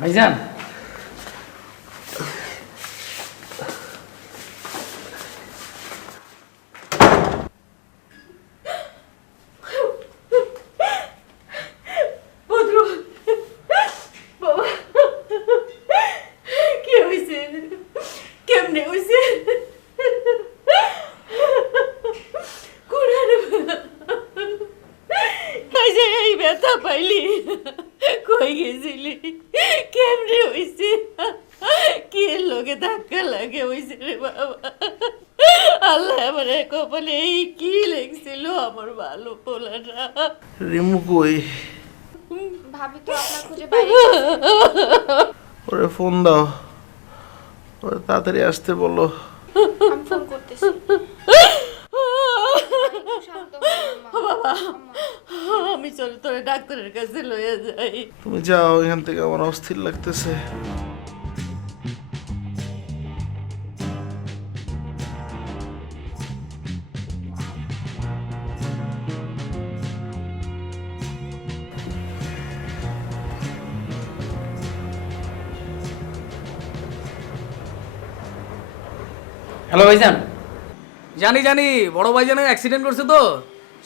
ভাইজান ভদ্র বাবা কি হয়েছে কেমনে হয়েছে এই ব্যথা পাইলি কই গেছিলি কেমনে হয়েছে কি লোকে ধাক্কা লাগে হয়েছে রে বাবা আল্লাহ আমার কপালে এই কি লেগছিল আমার ভালো পোলাটা রিমু কই? ভাবি তো আপনার খুঁজে বাইরে ওরে ফোন দাও, ওরে তাড়াতাড়ি আসতে বলো। আমি ফোন করতেছি শান্ত হও মা। বাবা আমি চলো তোরে ডাক্তারের কাছে লইয়া যাই তুমি যাও এখান থেকে, আমার অস্থির লাগতেছে। হ্যালো ভাইজান। জানি জানি বড় ভাইজানের অ্যাক্সিডেন্ট করছে তো,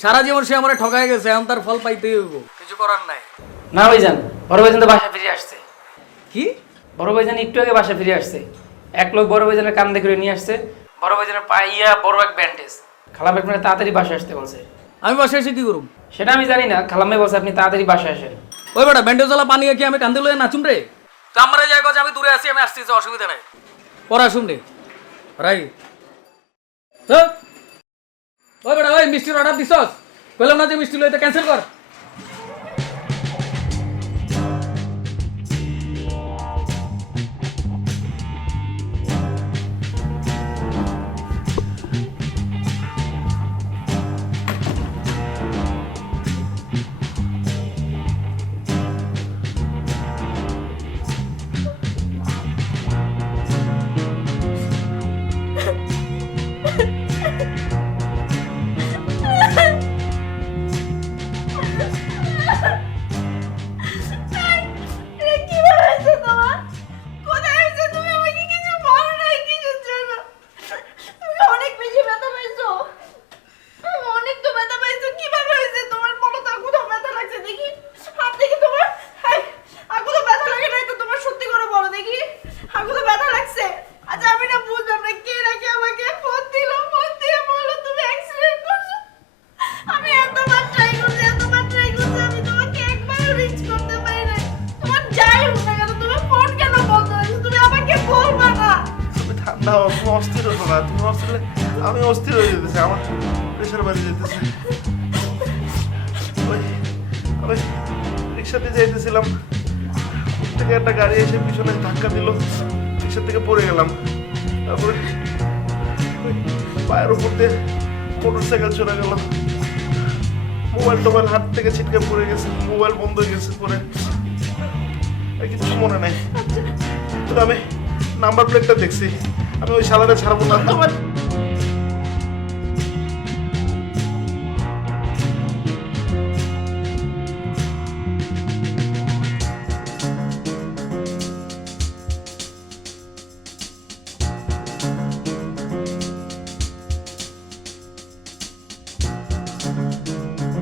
সারা জীবন সে আমার ঠকায় গেছে, এখন তার ফল পাইতেই হইব, কিছু করার নাই। না ভাইজান, বড় ভাইজান তো বাসা ফিরে আসছে। কি? বড় ভাইজান একটু আগে বাসা ফিরে আসছে। এক লোক বড় ভাইজানের কান দেখে নিয়ে আসছে, বড় ভাইজানের পাইয়া বড় এক ব্যান্ডেজ। খালাম আপনার তাড়াতাড়ি বাসা আসতে বলছে। আমি বাসায় এসে কি করুম? সেটা আমি জানি না, খালামে বলছে আপনি তাড়াতাড়ি বাসা আসেন। ওই বেটা ব্যান্ডেজওয়ালা পানি কি আমি কান্দে লয়ে নাচুম রে? কামরা জায়গা আমি দূরে আছি, আমি আসতেছি, অসুবিধা নাই। পড়া শুনলে রাই ওই বেটা, ওই মিষ্টির অর্ডার দিছস, কইলাম না যে মিষ্টি লইতে ক্যান্সেল কর। কিভাবে হয়েছে তোমার কোথায় হয়েছে তুমি আমাকে কিছু বলো নাই কিছুর জন্য তুমি অনেক বেশি ব্যথা পাইছো আমি অনেক তো ব্যথা পাইছো কিভাবে হয়েছে তোমার বলো তো কোথাও ব্যথা লাগছে দেখি হাত দেখি তোমার আগুলো ব্যথা লাগে নাই তো তোমার সত্যি করে বলো দেখি আগুলো ব্যথা লাগছে আচ্ছা আমি না বুঝলাম না কে রাখে আমাকে ফোন দিয়ে বললো তুমি অ্যাক্সিডেন্ট করছো আমি এতবার ট্রাই করছি আমি তোমাকে একবারও রিচ করতে পারি নাই তোমার যাই হোক না কেন তুমি ফোন কেন বলতে হয়েছে তুমি আমাকে বলবা না তুমি ঠান্ডা হও, তুমি অস্থির হো না। তুমি অস্থির হলে আমি অস্থির হয়ে যেতেছি, আমার প্রেশার বাড়ি যেতেছে। ওই আমি রিক্সাতে যাইতেছিলাম, থেকে একটা গাড়ি এসে পিছনে ধাক্কা দিল, রিক্সা থেকে পড়ে গেলাম। তারপরে ওই পায়ের উপর দিয়ে মোটরসাইকেল চলে গেল, মোবাইল হাত থেকে ছিটকে পড়ে গেছে, মোবাইল বন্ধ হয়ে গেছে পরে, আর কিছু মনে নাই। তো আমি নাম্বার প্লেটটা দেখছি, আমি ওই শালারে ছাড়বো না।